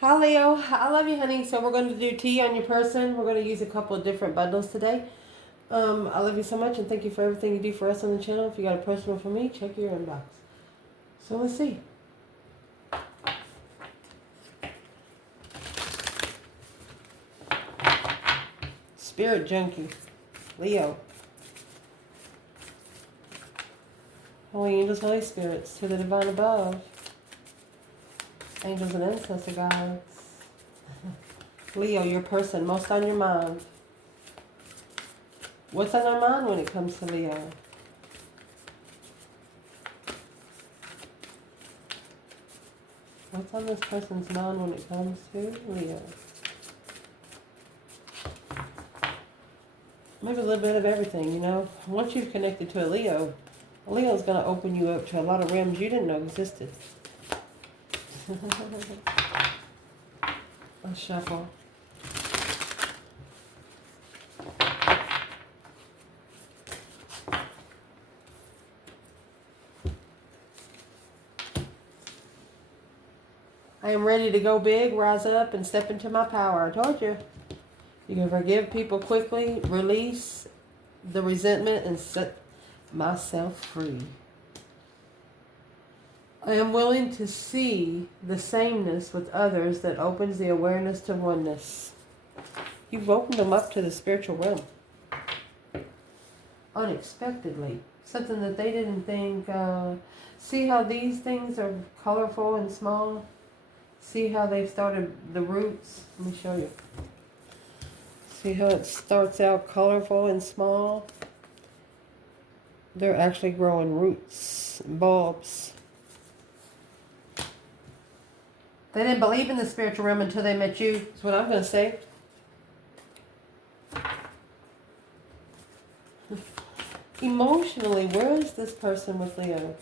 Hi Leo, I love you, honey. So we're going to do tea on your person. We're going to use a couple of different bundles today. I love you so much and thank you for everything you do for us on the channel. If you got a personal for me, check your inbox. So let's see. Spirit Junkie, Leo. Holy angels, Holy Spirits, to the divine above. Angels and ancestor guides. Leo, your person, most on your mind. What's on our mind when it comes to Leo? What's on this person's mind when it comes to Leo? Maybe a little bit of everything, you know. Once you've connected to a Leo's going to open you up to a lot of realms you didn't know existed. Let's shuffle. I am ready to go big, rise up, and step into my power. I told you. You can forgive people quickly, release the resentment, and set myself free. I am willing to see the sameness with others that opens the awareness to oneness. You've opened them up to the spiritual realm. Unexpectedly. Something that they didn't think. See how these things are colorful and small? See how they've started the roots? Let me show you. See how it starts out colorful and small? They're actually growing roots, bulbs. They didn't believe in the spiritual realm until they met you, is what I'm going to say. Emotionally, where is this person with Leo?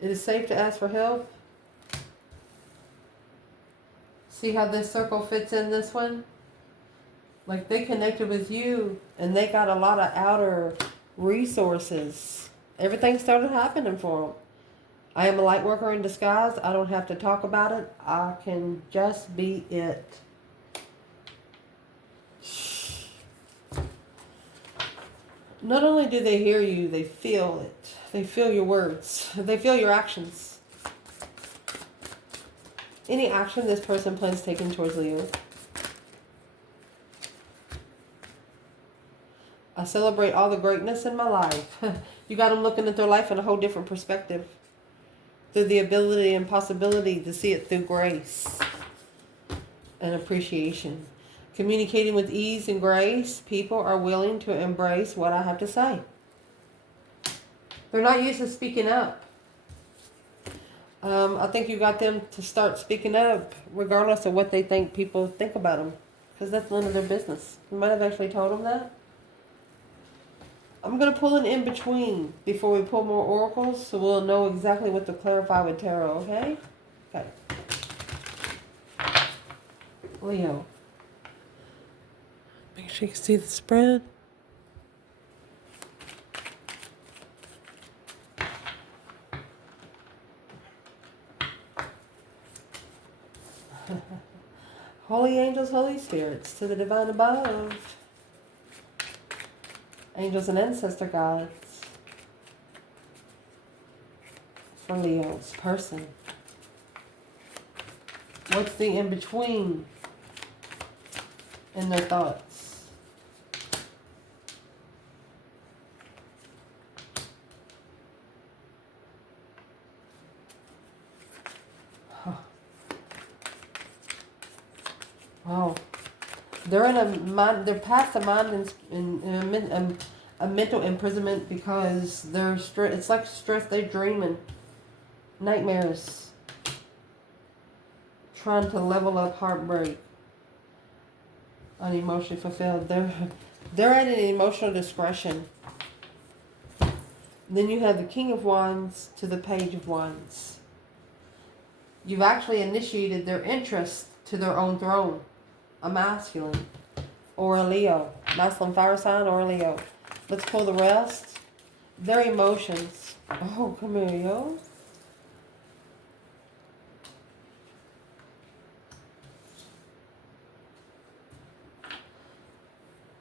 It is safe to ask for help. See how this circle fits in this one? Like they connected with you and they got a lot of outer resources. Everything started happening for them. I am a light worker in disguise. I don't have to talk about it. I can just be it. Not only do they hear you, they feel it. They feel your words. They feel your actions. Any action this person plans taking towards Leo. I celebrate all the greatness in my life. You got them looking at their life in a whole different perspective. Through the ability and possibility to see it through grace and appreciation. Communicating with ease and grace, people are willing to embrace what I have to say. They're not used to speaking up. I think you got them to start speaking up regardless of what they think people think about them. Because that's none of their business. You might have actually told them that. I'm going to pull an in-between before we pull more oracles, so we'll know exactly what to clarify with tarot, okay? Okay. Leo. Make sure you can see the spread. Holy angels, Holy Spirits, to the divine above. Angels and ancestor guides. For Leo's person. What's the in-between in their thoughts? Wow. They're in a mind, they're past the mind in a mental imprisonment because they're it's like stress, they're dreaming. Nightmares. Trying to level up heartbreak. Unemotionally fulfilled. They're at an emotional discretion. Then you have the King of Wands to the Page of Wands. You've actually initiated their interest to their own throne. A masculine or a Leo. Masculine fire sign or a Leo. Let's pull the rest. Their emotions. Oh, come here, yo.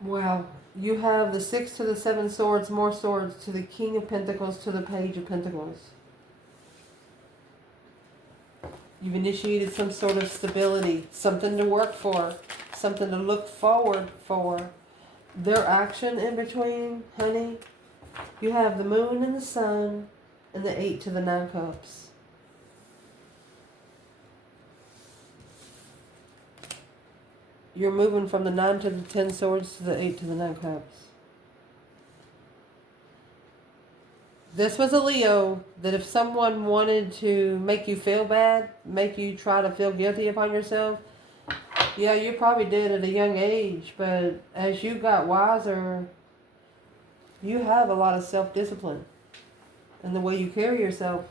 Well, you have the 6 to the 7 swords, more swords, to the King of Pentacles, to the Page of Pentacles. You've initiated some sort of stability, something to work for, something to look forward for. Their action in between, honey, you have the Moon and the Sun and the 8 to the 9 cups. You're moving from the 9 to the 10 swords to the 8 to the 9 cups. This was a Leo that if someone wanted to make you feel bad, make you try to feel guilty upon yourself, yeah, you probably did at a young age, but as you got wiser, you have a lot of self-discipline. And the way you carry yourself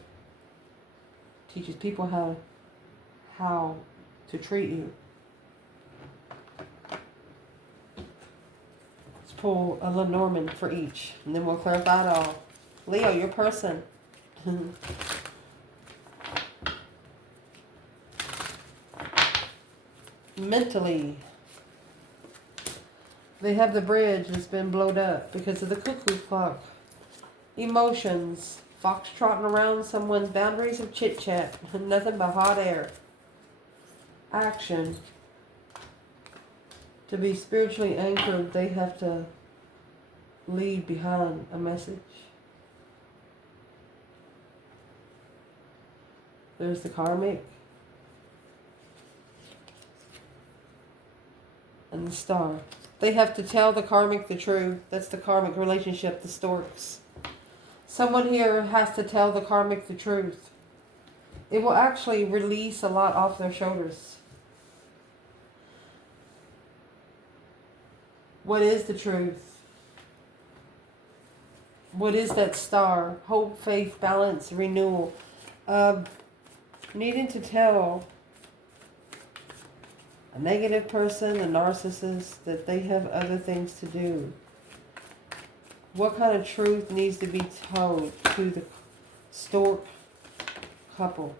teaches people how to treat you. Let's pull a Lenormand for each, and then we'll clarify it all. Leo, your person. Mentally, they have the bridge that's been blowed up because of the cuckoo clock. Emotions, foxtrotting around someone's boundaries of chit-chat, nothing but hot air. Action. To be spiritually anchored, they have to leave behind a message. There's the karmic. And the star. They have to tell the karmic the truth. That's the karmic relationship, the storks. Someone here has to tell the karmic the truth. It will actually release a lot off their shoulders. What is the truth? What is that star? Hope, faith, balance, renewal. Needing to tell a negative person, a narcissist, that they have other things to do. What kind of truth needs to be told to the stork couple?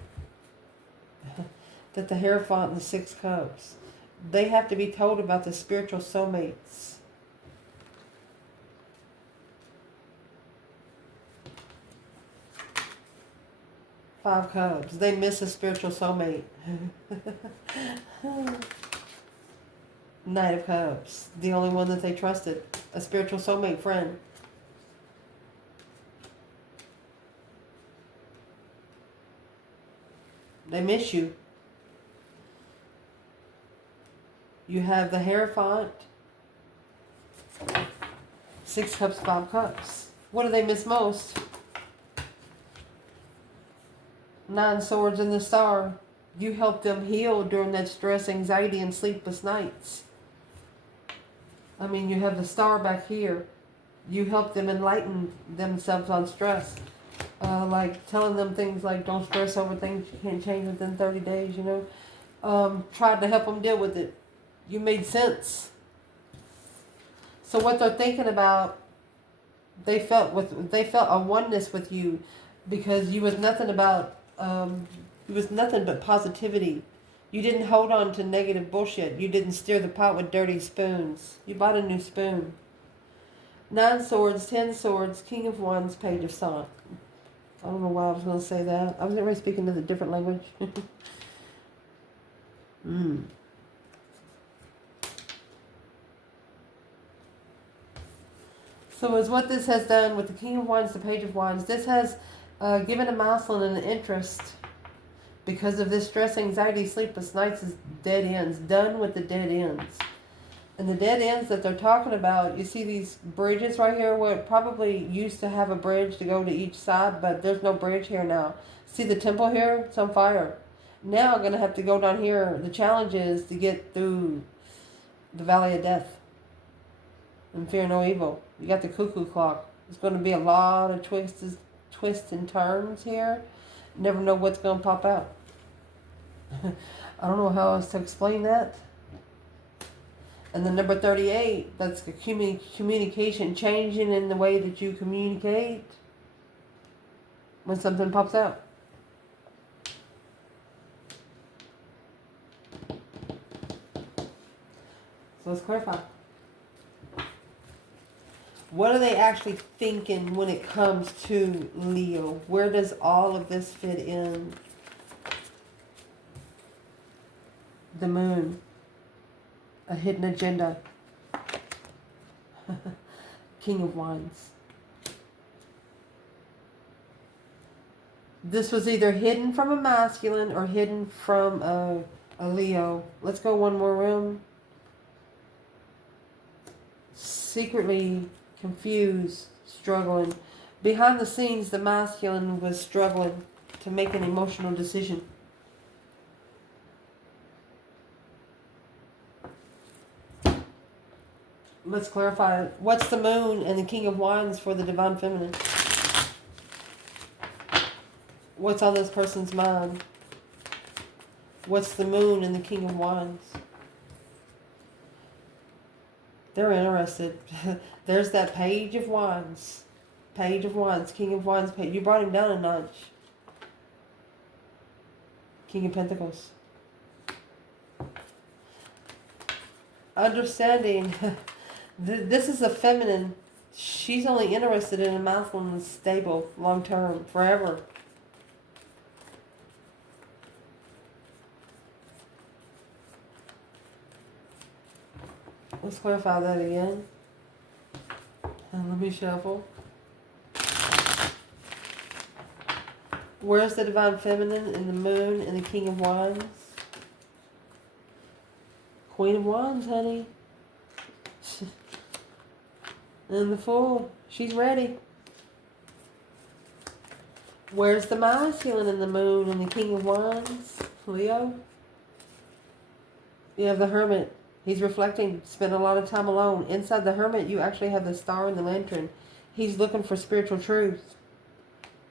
That the Hierophant and the 6 cups. They have to be told about the spiritual soulmates. Five cups. They miss a spiritual soulmate. Knight of Cups. The only one that they trusted. A spiritual soulmate friend. They miss you. You have the Hierophant. 6 cups, 5 cups. What do they miss most? 9 swords and the star. You helped them heal during that stress, anxiety, and sleepless nights. I mean, you have the star back here. You helped them enlighten themselves on stress. Like telling them things like, don't stress over things you can't change within 30 days, you know. Tried to help them deal with it. You made sense. So what they're thinking about, they felt a oneness with you, because you was nothing but positivity. You didn't hold on to negative bullshit. You didn't stir the pot with dirty spoons. You bought a new spoon. 9 swords, 10 swords, King of Wands, Page of Swords. I don't know why I was going to say that. I was already speaking to the different language. So as what this has done with the King of Wands, the Page of Wands, this has given a milestone and an interest. Because of this stress, anxiety, sleepless nights is dead ends. Done with the dead ends. And the dead ends that they're talking about, you see these bridges right here where it probably used to have a bridge to go to each side, but there's no bridge here now. See the temple here? It's on fire. Now I'm going to have to go down here. The challenge is to get through the Valley of Death and fear no evil. You got the cuckoo clock. There's going to be a lot of twists and turns here. Never know what's going to pop out. I don't know how else to explain that. And the number 38, that's the communication, changing in the way that you communicate when something pops out. So let's clarify. What are they actually thinking when it comes to Leo? Where does all of this fit in? The moon. A hidden agenda. King of Wands. This was either hidden from a masculine or hidden from a Leo. Let's go one more room. Secretly confused, struggling. Behind the scenes, the masculine was struggling to make an emotional decision. Let's clarify. What's the moon and the King of Wands for the Divine Feminine? What's on this person's mind? What's the moon and the King of Wands? They're interested. There's that Page of Wands. Page of Wands. King of Wands. You brought him down a notch. King of Pentacles. Understanding. This is a feminine. She's only interested in a masculine that's stable, long term, forever. Let's clarify that again. And let me shuffle. Where's the Divine Feminine and the Moon and the King of Wands? Queen of Wands, honey. And the Fool. She's ready. Where's the masculine and the Moon and the King of Wands? Leo. You have the Hermit. He's reflecting, spent a lot of time alone. Inside the Hermit, you actually have the Star and the Lantern. He's looking for spiritual truth.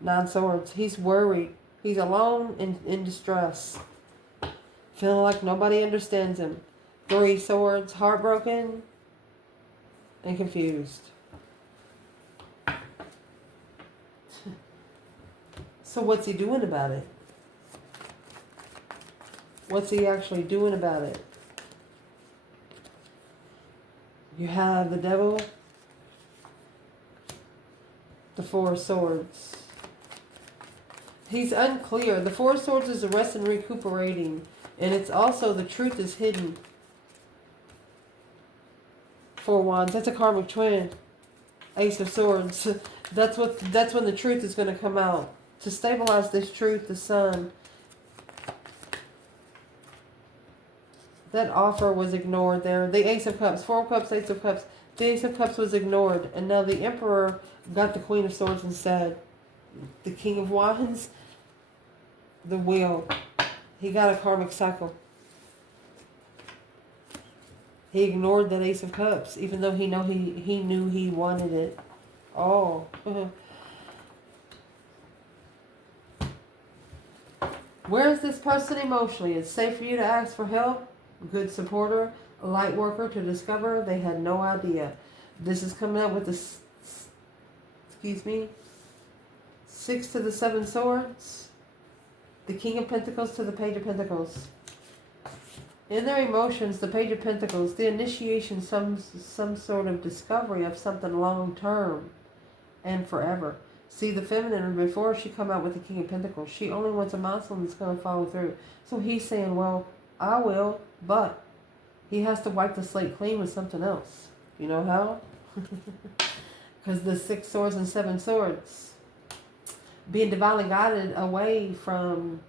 9 Swords. He's worried. He's alone and in distress. Feeling like nobody understands him. 3 Swords. Heartbroken and confused. So what's he doing about it? What's he actually doing about it? You have the Devil, the 4 Swords. He's unclear. The 4 Swords is a rest and recuperating. And it's also the truth is hidden. 4 Wands. That's a karmic twin. Ace of Swords. That's when the truth is going to come out. To stabilize this truth, the Sun. That offer was ignored there. The Ace of Cups. 4 Cups, Ace of Cups. The Ace of Cups was ignored. And now the Emperor got the Queen of Swords instead. The King of Wands. The Wheel. He got a karmic cycle. He ignored that Ace of Cups. Even though he knew he wanted it. Oh. Where is this person emotionally? It's safe for you to ask for help. Good supporter, a light worker to discover. They had no idea. This is coming out with the, 6 to the 7 Swords. The King of Pentacles to the Page of Pentacles. In their emotions, the Page of Pentacles, the initiation, some sort of discovery of something long term and forever. See, the feminine, before she come out with the King of Pentacles, she only wants a masculine that's going to follow through. So he's saying, well, I will, but he has to wipe the slate clean with something else. You know how? Because the 6 Swords and 7 Swords. Being divinely guided away from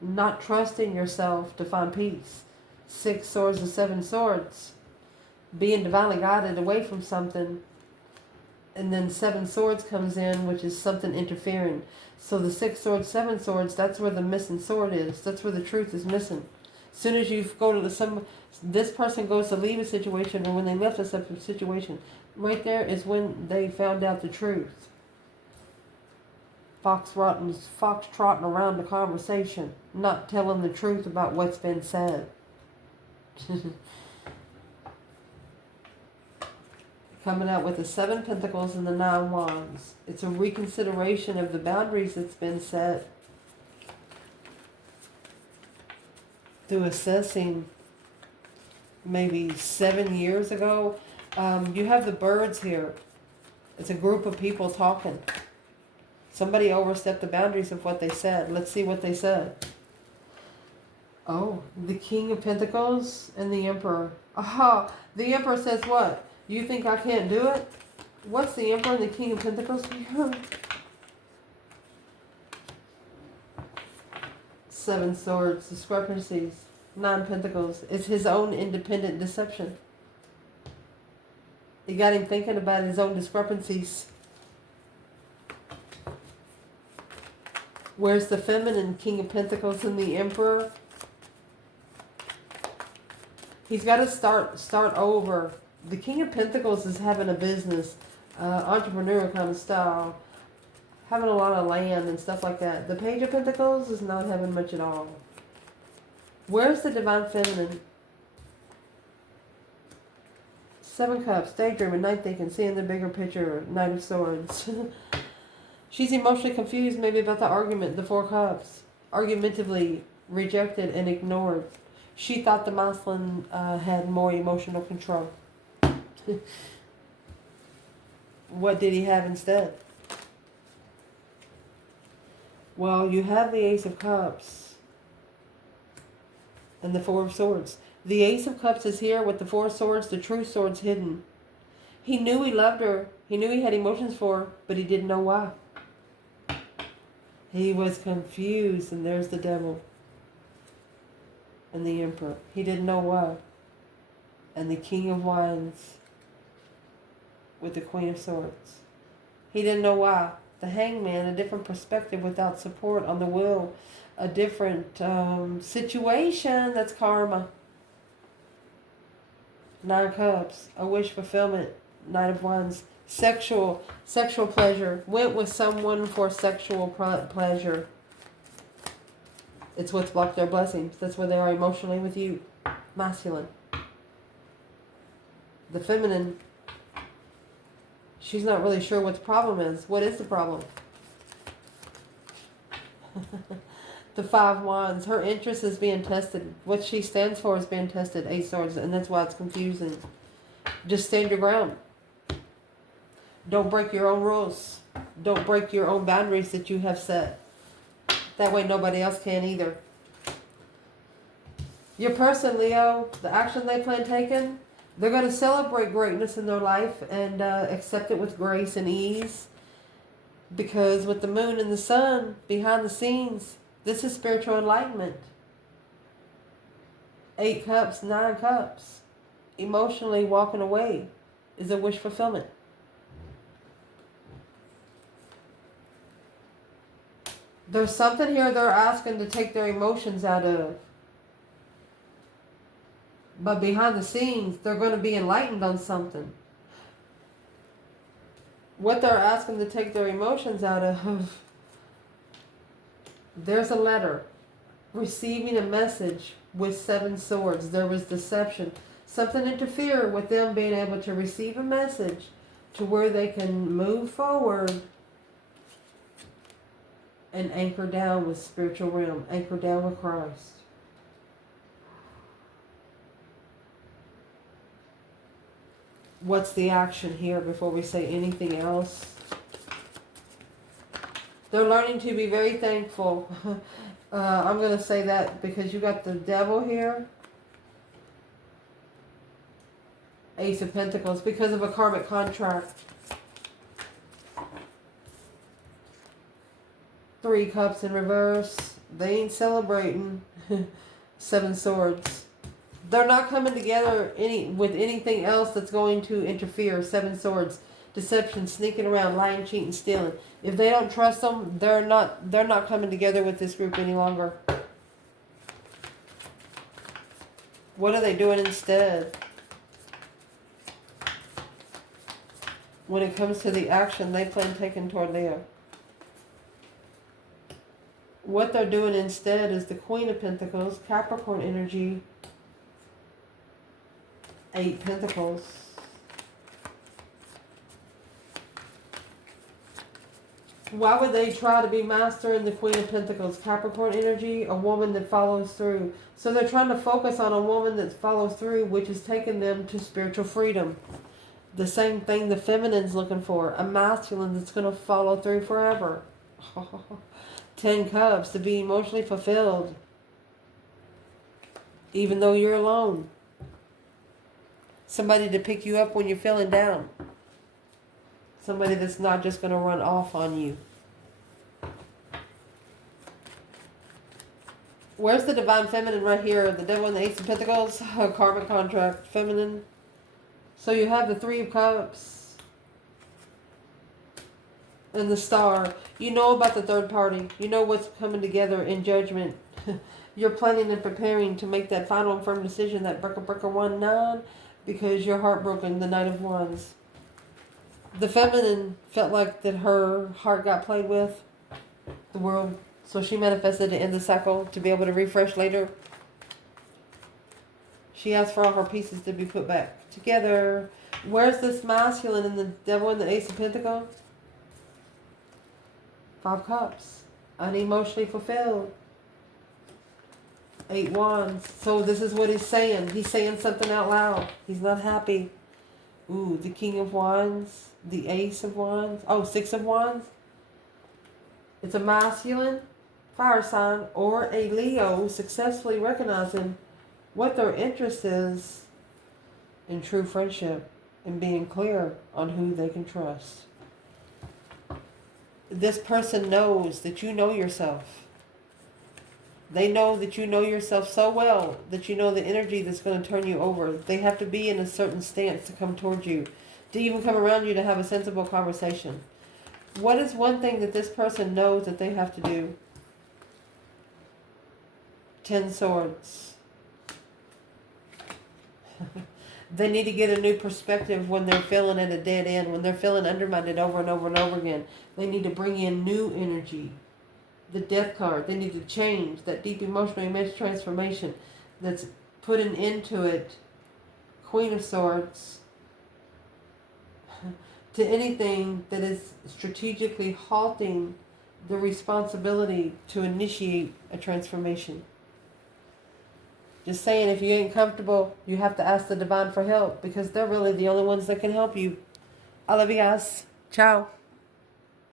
not trusting yourself to find peace. 6 Swords and 7 Swords. Being divinely guided away from something. And then 7 Swords comes in, which is something interfering. So the 6 Swords, 7 Swords, that's where the missing sword is. That's where the truth is missing. As soon as you go to this person goes to leave a situation, or when they left a situation, right there is when they found out the truth. Fox trotting around the conversation, not telling the truth about what's been said. Coming out with the 7 Pentacles and the 9 Wands. It's a reconsideration of the boundaries that's been set through assessing maybe 7 years ago. You have the birds here. It's a group of people talking. Somebody overstepped the boundaries of what they said. Let's see what they said. Oh, the King of Pentacles and the Emperor. Aha, the Emperor says what? You think I can't do it? What's the Emperor and the King of Pentacles? Seven Swords, discrepancies. Nine Pentacles. It's his own independent deception. It got him thinking about his own discrepancies. Where's the feminine King of Pentacles and the Emperor? He's got to start over. The King of Pentacles is having a business, entrepreneur kind of style, having a lot of land and stuff like that. The Page of Pentacles is not having much at all. Where's the Divine Feminine? Seven Cups, daydreaming, night thinking, seeing the bigger picture, Knight of Swords. She's emotionally confused maybe about the argument, the Four Cups. Argumentatively rejected and ignored. She thought the masculine had more emotional control. What did he have instead? Well, you have the Ace of Cups and the Four of Swords. The Ace of Cups is here with the Four of Swords, the true swords hidden. He knew he loved her. He knew he had emotions for her, but he didn't know why. He was confused, and there's the Devil and the Emperor. He didn't know why. And the King of Wands with the Queen of Swords. He didn't know why. The Hangman, a different perspective without support on the will. A different situation. That's karma. Nine Cups, a wish fulfillment. Knight of Wands, sexual pleasure. Went with someone for sexual pleasure. It's what's blocked their blessings. That's where they are emotionally with you. Masculine. The feminine, she's not really sure what the problem is. What is the problem? The Five Wands, her interest is being tested. What she stands for is being tested. Eight Swords, and that's why it's confusing. Just stand your ground. Don't break your own rules. Don't break your own boundaries that you have set. That way nobody else can either. Your person, Leo, the action they plan taking, they're going to celebrate greatness in their life and accept it with grace and ease. Because with the moon and the sun behind the scenes, this is spiritual enlightenment. 8 Cups, 9 Cups. Emotionally walking away is a wish fulfillment. There's something here they're asking to take their emotions out of. But behind the scenes, they're going to be enlightened on something. What they're asking to take their emotions out of, there's a letter. Receiving a message with 7 swords. There was deception. Something interfered with them being able to receive a message to where they can move forward and anchor down with spiritual realm. Anchor down with Christ. What's the action here before we say anything else? They're learning to be very thankful. I'm going to say that because you got the Devil here. Ace of Pentacles. Because of a karmic contract. 3 Cups in reverse. They ain't celebrating. 7 Swords. They're not coming together with anything else that's going to interfere. 7 Swords. Deception, sneaking around, lying, cheating, stealing. If they don't trust them, they're not coming together with this group any longer. What are they doing instead? When it comes to the action they plan taking toward Leo. What they're doing instead is the Queen of Pentacles, Capricorn energy, 8 Pentacles. Why would they try to be master in the Queen of Pentacles? Capricorn energy, a woman that follows through. So they're trying to focus on a woman that follows through, which is taking them to spiritual freedom. The same thing the feminine's looking for. A masculine that's going to follow through forever. 10 cups, to be emotionally fulfilled. Even though you're alone. Somebody to pick you up when you're feeling down. Somebody that's not just going to run off on you. Where's the divine feminine right here? The devil and the ace of pentacles. Karmic contract. Feminine. So you have the 3 of cups. And the star. You know about the third party. You know what's coming together in judgment. You're planning and preparing to make that final and firm decision. That breaker 1-9. Because you're heartbroken. The Knight of Wands. The feminine felt like that her heart got played with. The world. So she manifested to end the cycle, to be able to refresh later. She asked for all her pieces to be put back together. Where's this masculine in the devil and the ace of pentacles? 5 cups. Unemotionally fulfilled. 8 wands. So this is what he's saying. He's saying something out loud. He's not happy. Ooh, the king of wands. The ace of wands. Oh, 6 of wands. It's a masculine fire sign or a Leo successfully recognizing what their interest is in true friendship and being clear on who they can trust. This person knows that you know yourself. They know that you know yourself so well that you know the energy that's going to turn you over. They have to be in a certain stance to come towards you, to even come around you to have a sensible conversation. What is one thing that this person knows that they have to do? 10 swords. They need to get a new perspective when they're feeling at a dead end, when they're feeling undermined over and over and over again. They need to bring in new energy. The death card. They need to change that deep emotional image transformation that's putting into it. Queen of Swords. To anything that is strategically halting the responsibility to initiate a transformation. Just saying, if you ain't comfortable, you have to ask the divine for help because they're really the only ones that can help you. I love you guys. Ciao.